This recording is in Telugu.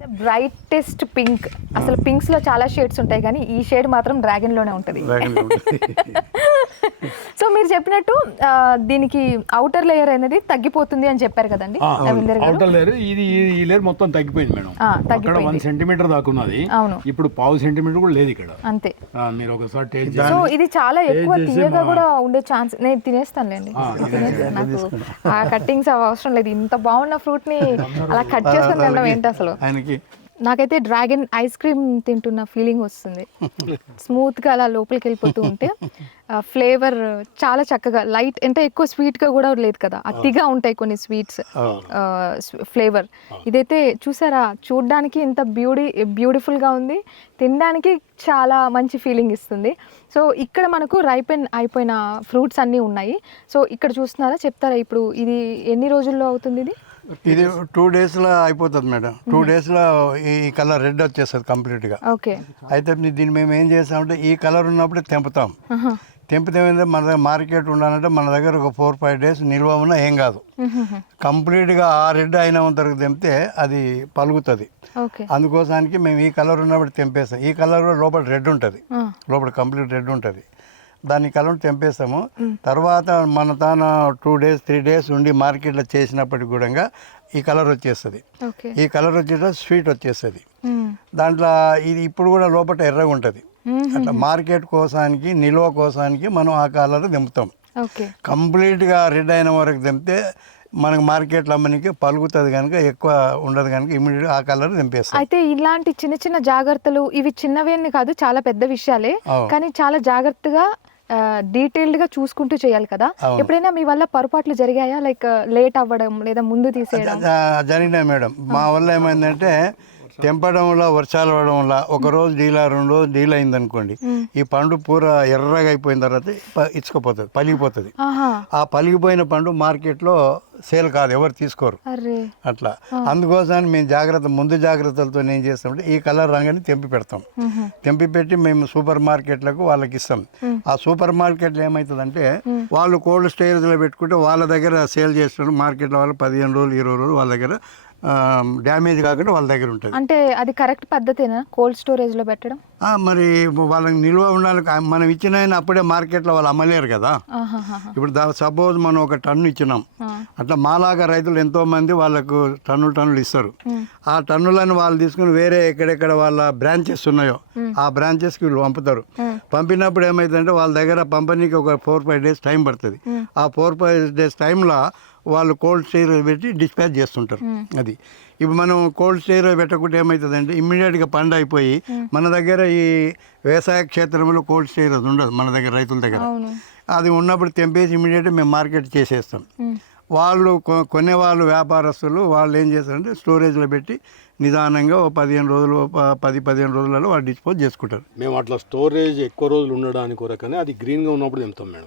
బ్రైటెస్ట్ పింక్ అసలు పింక్స్లో చాలా షేడ్స్ ఉంటాయి కానీ ఈ షేడ్ మాత్రం డ్రాగన్లోనే ఉంటుంది. సో మీరు చెప్పినట్టు దీనికి అవుటర్ లేయర్ అనేది తగ్గిపోతుంది అని చెప్పారు కదండి అవుటర్ లేయర్ ఇది ఈ- లేయర్ మొత్తం తగ్గిపోయింది మేడం. అక్కడ. వన్ సెంటీమీటర్ దాకా ఉన్నది. అవును. ఇప్పుడు పావు సెంటీమీటర్ కూడా లేదు ఇక్కడ. అంతే. ఆ, మీరు ఒకసారి టేస్ట్ సో ఇది చాలా ఎక్కువ తీయగా కూడా ఉండే ఛాన్స్ నేను తినేస్తానులేండి. నాకు ఆ కట్టింగ్స్ అవసరం లేదు. ఇంత బాగున్న ఫ్రూట్ని అలా కట్ చేసుకొని తినడం ఏంటి అసలు? ఆయనకి నాకైతే డ్రాగన్ ఐస్ క్రీమ్ తింటున్న ఫీలింగ్ వస్తుంది. స్మూత్గా అలా లోపలికి వెళ్ళిపోతూ ఉంటే ఫ్లేవర్ చాలా చక్కగా లైట్ అంటే ఎక్కువ స్వీట్గా కూడా లేదు కదా. అతిగా ఉంటాయి కొన్ని స్వీట్స్ ఫ్లేవర్. ఇదైతే చూసారా చూడ్డానికి ఇంత బ్యూటీ బ్యూటిఫుల్గా ఉంది. తినడానికి చాలా మంచి ఫీలింగ్ ఇస్తుంది. సో ఇక్కడ మనకు రైపెన్ అయిపోయిన ఫ్రూట్స్ అన్నీ ఉన్నాయి. సో ఇక్కడ చూస్తున్నారా చెప్తారా ఇప్పుడు ఇది ఎన్ని రోజుల్లో అవుతుంది ఇది? ఇది టూ డేస్లో అయిపోతుంది మేడం. టూ డేస్లో ఈ కలర్ రెడ్ వచ్చేస్తుంది కంప్లీట్గా ఓకే. అయితే దీన్ని మేము ఏం చేస్తామంటే ఈ కలర్ ఉన్నప్పుడే తెంపుతాం. తెంపితే మన దగ్గర మార్కెట్ ఉండాలంటే మన దగ్గర ఒక ఫోర్ ఫైవ్ డేస్ నిల్వ ఉన్నా ఏం కాదు. కంప్లీట్గా ఆ రెడ్ అయిన వరకు తెంపితే అది పలుగుతుంది అందుకోసానికి మేము ఈ కలర్ ఉన్నప్పుడు తెంపేస్తాం. ఈ కలర్ లోపల రెడ్ ఉంటుంది. లోపల కంప్లీట్ రెడ్ ఉంటుంది. దాని కలర్ తెంపేస్తాము తర్వాత మన తాను టూ డేస్ త్రీ డేస్ ఉండి మార్కెట్లో చేసినప్పటికి కూడా ఈ కలర్ వచ్చేస్తుంది. ఈ కలర్ వచ్చేట స్వీట్ వచ్చేస్తుంది. దాంట్లో ఇది ఇప్పుడు కూడా లోపల ఎర్రగా ఉంటుంది. అట్లా మార్కెట్ కోసానికి నిల్వ కోసానికి మనం ఆ కలర్ దింపుతాం కంప్లీట్గా రెడ్ అయిన వరకు దింపితే మనకు మార్కెట్లో అమ్మనికి పలుకుతుంది కనుక ఎక్కువ ఉండదు కనుక ఇమీడియట్గా ఆ కలర్ దింపేస్తాం అయితే ఇలాంటి చిన్న చిన్న జాగ్రత్తలు ఇవి చిన్నవేని కాదు చాలా పెద్ద విషయాలే. కానీ చాలా జాగ్రత్తగా డీటెయిల్డ్గా చూసుకుంటూ చేయాలి కదా. ఎప్పుడైనా మీ వల్ల పొరపాట్లు జరిగాయా? లైక్ లేట్ అవ్వడం లేదా ముందు తీసేయడం? జరిగినాయి మేడం. మా వల్ల ఏమైందంటే తెంపడం వల్ల వర్షాలు పడడం వల్ల ఒక రోజు డీలా రెండు రోజు డీల్ అయింది అనుకోండి ఈ పండు పూర ఎర్రగా అయిపోయిన తర్వాత ఇచ్చుకుపోతుంది పలిగిపోతుంది. ఆ పలిగిపోయిన పండు మార్కెట్లో సేల్ కాదు ఎవరు తీసుకోరు. అట్లా. అందుకోసాన్ని మేము జాగ్రత్త ముందు జాగ్రత్తలతో ఏం చేస్తామంటే ఈ కలర్ రంగుని తెంపి పెడతాం. తెంపి పెట్టి మేము సూపర్ మార్కెట్లకు వాళ్ళకి ఇస్తాం. ఆ సూపర్ మార్కెట్లో ఏమవుతుందంటే వాళ్ళు కోల్డ్ స్టోరేజ్లో పెట్టుకుంటే వాళ్ళ దగ్గర సేల్ చేస్తున్నారు మార్కెట్లో వాళ్ళు పదిహేను రోజులు ఇరవై రోజులు వాళ్ళ దగ్గర డ్యామేజ్ కాకుండా వాళ్ళ దగ్గర ఉంటుంది. అంటే అది కరెక్ట్ పద్ధతేనా? కోల్డ్ స్టోరేజ్లో పెట్టడం? మరి వాళ్ళకి నిల్వ ఉండాలి. మనం ఇచ్చిన అప్పుడే మార్కెట్లో వాళ్ళు అమ్మలేరు కదా. ఇప్పుడు దా సపోజ్ మనం ఒక టన్ను ఇచ్చినాం. అట్లా మాలాగా రైతులు ఎంతో మంది వాళ్ళకు టన్నులు టన్నులు ఇస్తారు. ఆ టన్నులను వాళ్ళు తీసుకుని వేరే ఎక్కడెక్కడ వాళ్ళ బ్రాంచెస్ ఉన్నాయో ఆ బ్రాంచెస్కి వీళ్ళు పంపుతారు. పంపినప్పుడు ఏమైందంటే వాళ్ళ దగ్గర పంపనీకి ఒక ఫోర్ ఫైవ్ డేస్ టైం పడుతుంది. ఆ ఫోర్ ఫైవ్ డేస్ టైంలో వాళ్ళు కోల్డ్ స్టేర్ పెట్టి డిస్పాచ్ చేస్తుంటారు. అది. ఇప్పుడు మనం కోల్డ్ స్టేర్ పెట్టకుంటే ఏమవుతుందంటే ఇమ్మీడియట్గా పండు అయిపోయి మన దగ్గర ఈ వ్యవసాయ క్షేత్రంలో కోల్డ్ స్టేర్ అది ఉండదు మన దగ్గర రైతుల దగ్గర. అవును. అది ఉన్నప్పుడు తెంపేసి ఇమీడియట్గా మేము మార్కెట్ చేసేస్తాం. వాళ్ళు కొ- కొనేవాళ్ళు వ్యాపారస్తులు వాళ్ళు ఏం చేస్తారంటే స్టోరేజ్లో పెట్టి నిదానంగా ఓ పదిహేను రోజులు పది పదిహేను రోజులలో వాళ్ళు డిస్పోజ్ చేసుకుంటారు. మేము అట్లా స్టోరేజ్ ఎక్కువ రోజులు ఉండడానికి కొరకనే అది గ్రీన్గా ఉన్నప్పుడు తెంపుతాం మేడం.